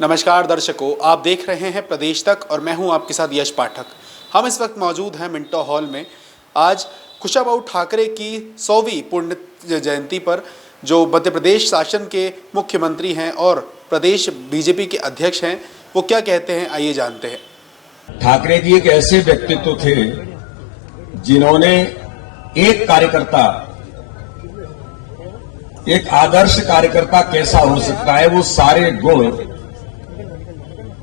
नमस्कार दर्शकों, आप देख रहे हैं प्रदेश तक और मैं हूं आपके साथ यश पाठक। हम इस वक्त मौजूद हैं मिंटो हॉल में। आज कुशाभाऊ ठाकरे की 100वीं पुण्य जयंती पर जो मध्य प्रदेश शासन के मुख्यमंत्री हैं और प्रदेश बीजेपी के अध्यक्ष हैं, वो क्या कहते हैं, आइए जानते हैं। ठाकरे जी एक ऐसे व्यक्तित्व थे जिन्होंने एक कार्यकर्ता, एक आदर्श कार्यकर्ता कैसा हो सकता है, वो सारे गुण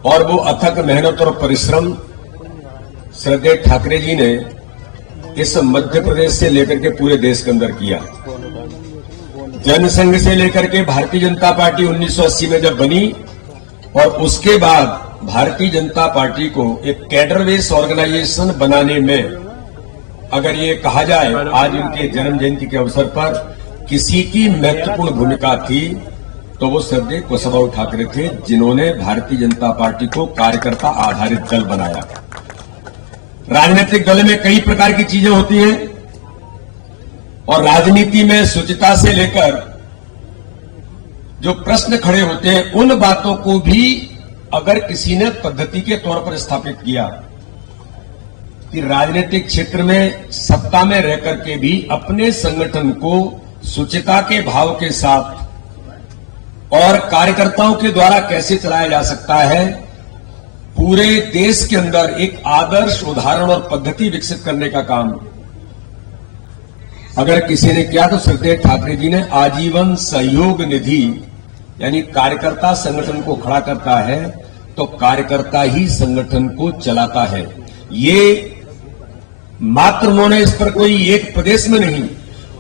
और वो अथक मेहनत और परिश्रम श्रद्धेय ठाकरे जी ने इस मध्य प्रदेश से लेकर के पूरे देश के अंदर किया। जनसंघ से लेकर के भारतीय जनता पार्टी 1980 में जब बनी और उसके बाद भारतीय जनता पार्टी को एक कैडर बेस ऑर्गेनाइजेशन बनाने में अगर ये कहा जाए आज उनके जन्म जयंती के अवसर पर किसी की महत्वपूर्ण भूमिका थी तो वो श्रद्धेय कुशाभाऊ ठाकरे थे, जिन्होंने भारतीय जनता पार्टी को कार्यकर्ता आधारित दल बनाया। राजनीतिक दल में कई प्रकार की चीजें होती हैं और राजनीति में शुचिता से लेकर जो प्रश्न खड़े होते हैं उन बातों को भी अगर किसी ने पद्धति के तौर पर स्थापित किया कि राजनीतिक क्षेत्र में सत्ता में रहकर के भी अपने संगठन को शुचिता के भाव के साथ और कार्यकर्ताओं के द्वारा कैसे चलाया जा सकता है, पूरे देश के अंदर एक आदर्श उदाहरण और पद्धति विकसित करने का काम अगर किसी ने किया तो श्रद्धेय ठाकरे जी ने आजीवन सहयोग निधि यानी कार्यकर्ता संगठन को खड़ा करता है तो कार्यकर्ता ही संगठन को चलाता है। ये मात्र उन्होंने इस पर कोई एक प्रदेश में नहीं,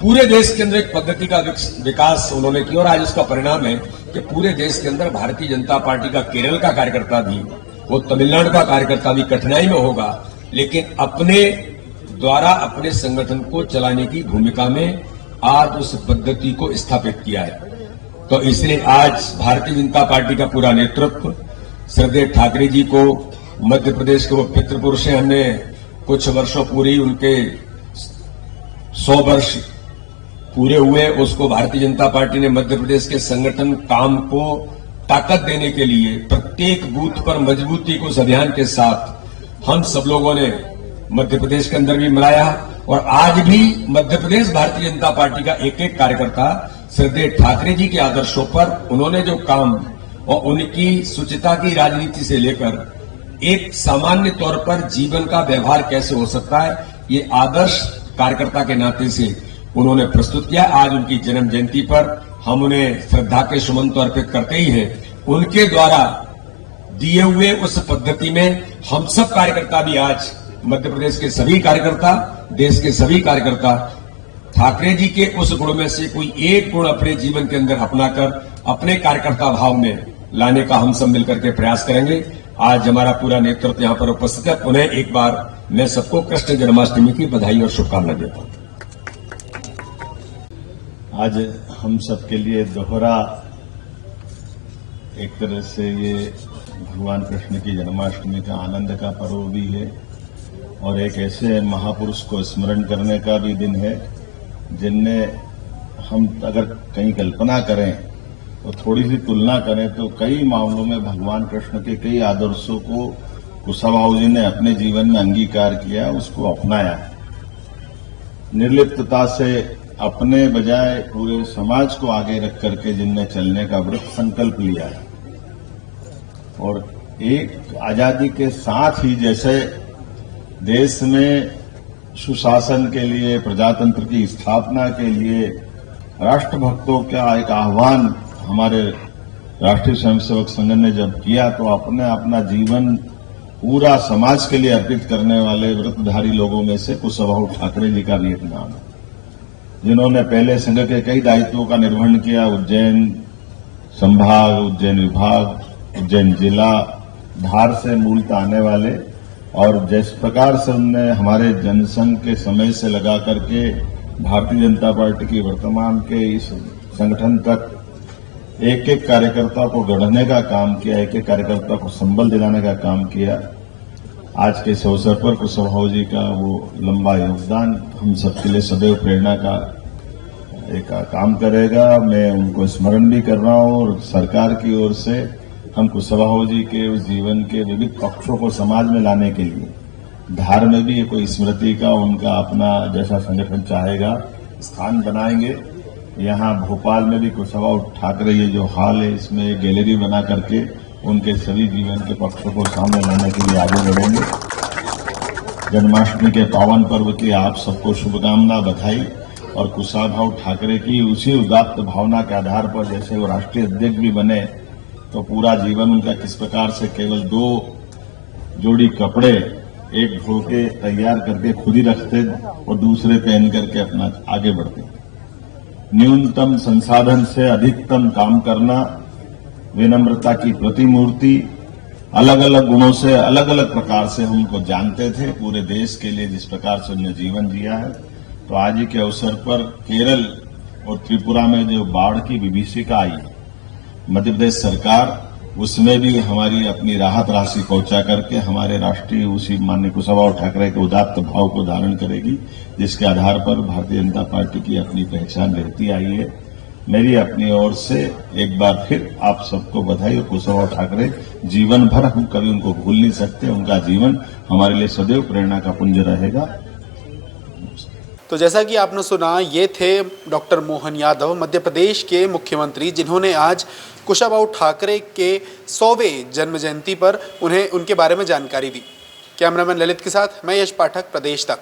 पूरे देश के अंदर एक पद्धति का विकास उन्होंने किया और आज उसका परिणाम है कि पूरे देश के अंदर भारतीय जनता पार्टी का केरल का कार्यकर्ता भी, वो तमिलनाडु का कार्यकर्ता भी कठिनाई में होगा, लेकिन अपने द्वारा अपने संगठन को चलाने की भूमिका में आज उस पद्धति को स्थापित किया है। तो इसलिए आज भारतीय जनता पार्टी का पूरा नेतृत्व श्रद्धेय ठाकरे जी को, मध्य प्रदेश के वो पितृपुरुष हैं, हमने कुछ वर्षों पूरी उनके 100 वर्ष पूरे हुए, उसको भारतीय जनता पार्टी ने मध्य प्रदेश के संगठन काम को ताकत देने के लिए प्रत्येक बूथ पर मजबूती को उस अभियान के साथ हम सब लोगों ने मध्य प्रदेश के अंदर भी मनाया और आज भी मध्य प्रदेश भारतीय जनता पार्टी का एक एक कार्यकर्ता श्रद्धेय ठाकरे जी के आदर्शों पर उन्होंने जो काम और उनकी शुचिता की राजनीति से लेकर एक सामान्य तौर पर जीवन का व्यवहार कैसे हो सकता है, ये आदर्श कार्यकर्ता के नाते से उन्होंने प्रस्तुत किया। आज उनकी जन्म जयंती पर हम उन्हें श्रद्धा के सुमन तो अर्पित करते ही हैं। उनके द्वारा दिए हुए उस पद्धति में हम सब कार्यकर्ता भी आज मध्य प्रदेश के सभी कार्यकर्ता, देश के सभी कार्यकर्ता ठाकरे जी के उस गुण में से कोई एक गुण अपने जीवन के अंदर अपनाकर अपने कार्यकर्ता भाव में लाने का हम सब मिलकर के प्रयास करेंगे। आज हमारा पूरा नेतृत्व यहाँ पर उपस्थित है। पुनः एक बार मैं सबको कृष्ण जन्माष्टमी की बधाई और शुभकामनाएं देता हूं। आज हम सबके लिए दोहरा एक तरह से ये भगवान कृष्ण की जन्माष्टमी का आनंद का पर्व भी है और एक ऐसे महापुरुष को स्मरण करने का भी दिन है जिनने हम अगर कहीं कल्पना करें तो थोड़ी सी तुलना करें तो कई मामलों में भगवान कृष्ण के कई आदर्शों को कुशाभाऊ जी ने अपने जीवन में अंगीकार किया, उसको अपनाया, निर्लिप्तता से अपने बजाय पूरे समाज को आगे रख करके जिनने चलने का व्रत संकल्प लिया है और एक आजादी के साथ ही जैसे देश में सुशासन के लिए, प्रजातंत्र की स्थापना के लिए राष्ट्रभक्तों का एक आह्वान हमारे राष्ट्रीय स्वयंसेवक संघ ने जब किया तो अपना जीवन पूरा समाज के लिए अर्पित करने वाले व्रतधारी लोगों में से कुशाभाऊ ठाकरे जी का भी एक नाम है, जिन्होंने पहले संघ के कई दायित्वों का निर्वहन किया। उज्जैन संभाग, उज्जैन विभाग, उज्जैन जिला, धार से मूलतः आने वाले और जिस प्रकार से उन्होंने हमारे जनसंघ के समय से लगा करके भारतीय जनता पार्टी की वर्तमान के इस संगठन तक एक एक कार्यकर्ता को गढ़ने का काम किया, एक एक कार्यकर्ता को संबल दिलाने का काम किया। आज के इस अवसर पर कुशाभाऊ जी का वो लंबा योगदान हम सबके लिए सदैव प्रेरणा का एक काम करेगा। मैं उनको स्मरण भी कर रहा हूं और सरकार की ओर से हम कुशवाहा जी के उस जीवन के विविध पक्षों को समाज में लाने के लिए धार में भी कोई स्मृति का उनका अपना जैसा संगठन चाहेगा स्थान बनाएंगे। यहाँ भोपाल में भी कुशवाहा ठाकरे ये जो हॉल है इसमें एक गैलरी बना करके उनके सभी जीवन के पक्षों को सामने लाने के लिए आगे बढ़ेंगे। जन्माष्टमी के पावन पर्व की आप सबको शुभकामना, बधाई। और कुशवाहा ठाकरे की उसी उदात्त भावना के आधार पर जैसे वो राष्ट्रीय अध्यक्ष भी बने तो पूरा जीवन उनका किस प्रकार से केवल 2 जोड़ी कपड़े एक धो के तैयार करके खुद ही रखते और दूसरे पहन करके अपना आगे बढ़ते। न्यूनतम संसाधन से अधिकतम काम करना, विनम्रता की प्रतिमूर्ति, अलग अलग गुणों से अलग अलग प्रकार से हम उनको जानते थे। पूरे देश के लिए जिस प्रकार से उन्होंने जीवन जिया है, तो आज ही के अवसर पर केरल और त्रिपुरा में जो बाढ़ की विभीषिका आई, मध्य प्रदेश सरकार उसमें भी हमारी अपनी राहत राशि पहुंचा करके हमारे राष्ट्रीय उसी माननीय कुशवाहा ठाकरे के उदात्त भाव को धारण करेगी, जिसके आधार पर भारतीय जनता पार्टी की अपनी पहचान रहती आई है। मेरी अपनी ओर से एक बार फिर आप सबको बधाई। और कुशवाहा ठाकरे जीवन भर हम कभी उनको भूल नहीं सकते, उनका जीवन हमारे लिए सदैव प्रेरणा का पुंज रहेगा। तो जैसा कि आपने सुना, ये थे डॉक्टर मोहन यादव, मध्य प्रदेश के मुख्यमंत्री, जिन्होंने आज कुशवाहा ठाकरे के 100वें जन्म जयंती पर उन्हें उनके बारे में जानकारी दी। कैमरामैन ललित के साथ मैं यश पाठक, प्रदेश तक।